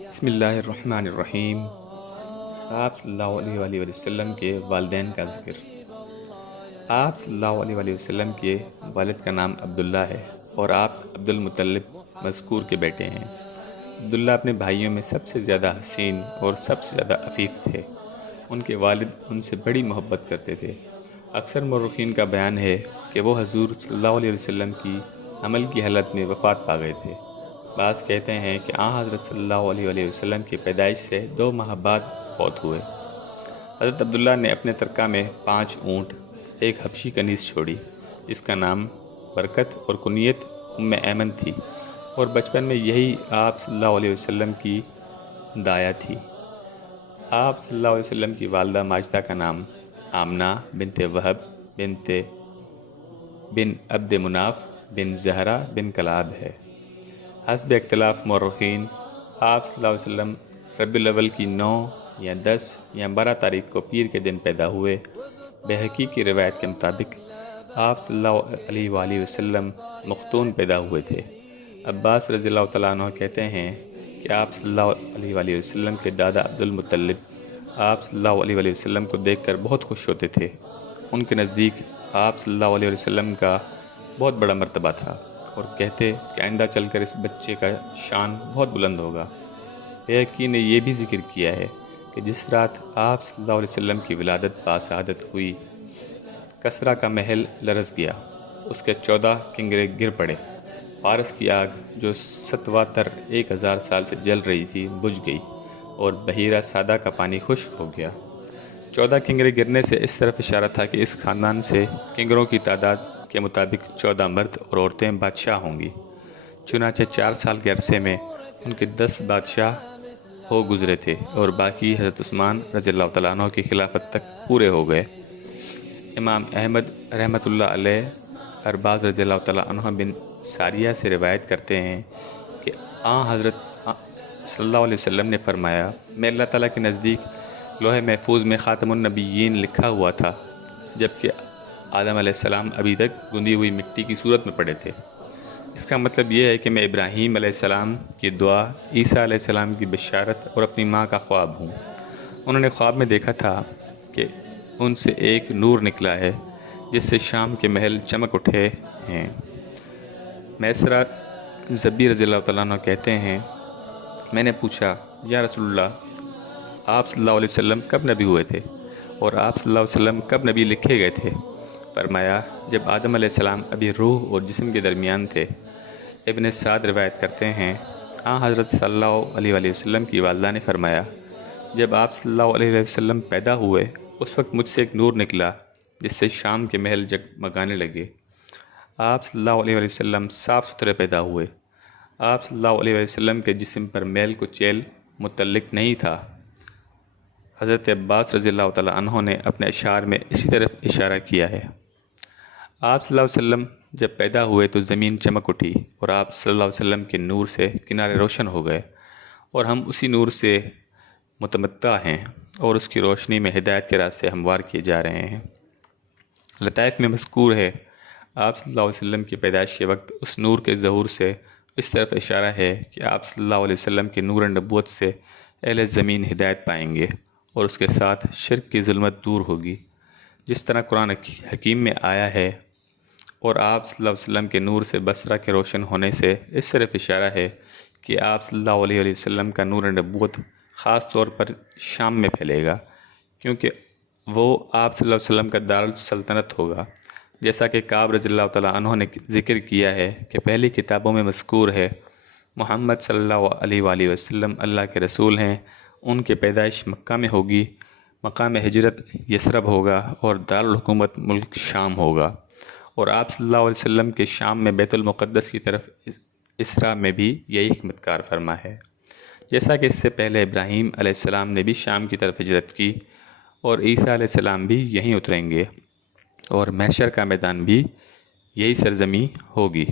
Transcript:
بسم اللہ الرحمن الرحیم۔ آپ صلی اللہ علیہ وآلہ وسلم کے والدین کا ذکر۔ آپ صلی اللہ علیہ وآلہ وسلم کے والد کا نام عبداللہ ہے اور آپ عبد المطلب مذکور کے بیٹے ہیں۔ عبداللہ اپنے بھائیوں میں سب سے زیادہ حسین اور سب سے زیادہ عفیف تھے۔ ان کے والد ان سے بڑی محبت کرتے تھے۔ اکثر مورخین کا بیان ہے کہ وہ حضور صلی اللہ علیہ وسلم کی حمل کی حالت میں وفات پا گئے تھے۔ بعض کہتے ہیں کہ حضرت صلی اللہ علیہ وآلہ وسلم کی پیدائش سے 2 ماہ بعد فوت ہوئے۔ حضرت عبداللہ نے اپنے ترکہ میں 5 اونٹ، ایک حبشی کنیز چھوڑی جس کا نام برکت اور کنیت ایمن تھی، اور بچپن میں یہی آپ صلی اللہ علیہ وسلم کی دایا تھی۔ آپ صلی اللہ علیہ وسلم کی والدہ ماجدہ کا نام آمنہ بنت وہب بن عبد مناف بن زہرہ بن کلاب ہے۔ حسب اختلاف مورخین، آپ صلی اللہ علیہ وسلم ربیع الاول کی 9 یا 10 یا 12 تاریخ کو پیر کے دن پیدا ہوئے۔ بہقی کی روایت کے مطابق آپ صلی اللہ علیہ وآلہ وسلم مختون پیدا ہوئے تھے۔ عباس رضی اللہ تعالیٰ عنہ کہتے ہیں کہ آپ صلی اللہ علیہ وآلہ وسلم کے دادا عبد المطلب آپ صلی اللہ علیہ وآلہ وسلم کو دیکھ کر بہت خوش ہوتے تھے۔ ان کے نزدیک آپ صلی اللہ علیہ وسلم کا بہت بڑا مرتبہ تھا اور کہتے کہ آئندہ چل کر اس بچے کا شان بہت بلند ہوگا۔ بہقی نے یہ بھی ذکر کیا ہے کہ جس رات آپ صلی اللہ علیہ وسلم کی ولادت باسعادت ہوئی، کسرا کا محل لرز گیا، اس کے 14 کنگرے گر پڑے، فارس کی آگ جو ستواتر 1000 سال سے جل رہی تھی بجھ گئی، اور بحیرہ سادہ کا پانی خشک ہو گیا۔ 14 کنگرے گرنے سے اس طرف اشارہ تھا کہ اس خاندان سے کنگروں کی تعداد کے مطابق 14 مرد اور عورتیں بادشاہ ہوں گی۔ چنانچہ 4 سال کے عرصے میں ان کے 10 بادشاہ ہو گزرے تھے اور باقی حضرت عثمان رضی اللہ تعالیٰ عنہ کی خلافت تک پورے ہو گئے۔ امام احمد رحمۃ اللہ علیہ ارباز رضی اللہ تعالیٰ عنہ بن ساریہ سے روایت کرتے ہیں کہ حضرت صلی اللہ علیہ وسلم نے فرمایا، میں اللہ تعالیٰ کے نزدیک لوح محفوظ میں خاتم النبیین لکھا ہوا تھا، جبکہ آدم علیہ السلام ابھی تک گندی ہوئی مٹی کی صورت میں پڑے تھے۔ اس کا مطلب یہ ہے کہ میں ابراہیم علیہ السلام کی دعا، عیسیٰ علیہ السلام کی بشارت اور اپنی ماں کا خواب ہوں۔ انہوں نے خواب میں دیکھا تھا کہ ان سے ایک نور نکلا ہے جس سے شام کے محل چمک اٹھے ہیں۔ میسرہ زبی رضی اللہ تعالیٰ عنہ کہتے ہیں، میں نے پوچھا، یا رسول اللہ، آپ صلی اللہ علیہ وسلم کب نبی ہوئے تھے اور آپ صلی اللہ علیہ وسلم کب نبی لکھے گئے تھے؟ فرمایا، جب آدم علیہ السلام ابھی روح اور جسم کے درمیان تھے۔ ابن سعد روایت کرتے ہیں، حضرت صلی اللہ علیہ وآلہ وسلم کی والدہ نے فرمایا، جب آپ صلی اللہ علیہ وسلم پیدا ہوئے اس وقت مجھ سے ایک نور نکلا جس سے شام کے محل جگمگانے لگے۔ آپ صلی اللہ علیہ وآلہ وسلم صاف ستھرے پیدا ہوئے۔ آپ صلی اللہ علیہ وسلم کے جسم پر میل کو چیل متعلق نہیں تھا۔ حضرت عباس رضی اللہ تعالیٰ عنہ نے اپنے اشعار میں اسی طرف اشارہ کیا ہے۔ آپ صلی اللہ علیہ وسلم جب پیدا ہوئے تو زمین چمک اٹھی اور آپ صلی اللہ علیہ وسلم کے نور سے کنارے روشن ہو گئے، اور ہم اسی نور سے متمتع ہیں اور اس کی روشنی میں ہدایت کے راستے ہموار کیے جا رہے ہیں۔ لطائف میں مذکور ہے، آپ صلی اللہ علیہ وسلم کی پیدائش کے وقت اس نور کے ظہور سے اس طرف اشارہ ہے کہ آپ صلی اللہ علیہ وسلم کے نور نبوت سے اہل زمین ہدایت پائیں گے اور اس کے ساتھ شرک کی ظلمت دور ہوگی، جس طرح قرآن حکیم میں آیا ہے۔ اور آپ صلی اللہ علیہ وسلم کے نور سے بصرہ کے روشن ہونے سے اس طرف اشارہ ہے کہ آپ صلی اللہ علیہ وسلم کا نور نبوت خاص طور پر شام میں پھیلے گا، کیونکہ وہ آپ صلی اللہ علیہ وسلم کا دارالسلطنت ہوگا۔ جیسا کہ کعب رضی اللہ تعالیٰ عنہ نے ذکر کیا ہے کہ پہلی کتابوں میں مذکور ہے، محمد صلی اللہ علیہ وآلہ وسلم اللہ کے رسول ہیں، ان کی پیدائش مکہ میں ہوگی، مقام ہجرت یثرب ہوگا اور دارالحکومت ملک شام ہوگا، اور آپ صلی اللہ علیہ وسلم کے شام میں بیت المقدس کی طرف اسراء میں بھی یہی حکمت کار فرما ہے۔ جیسا کہ اس سے پہلے ابراہیم علیہ السلام نے بھی شام کی طرف ہجرت کی، اور عیسیٰ علیہ السلام بھی یہیں اتریں گے، اور محشر کا میدان بھی یہی سرزمین ہوگی۔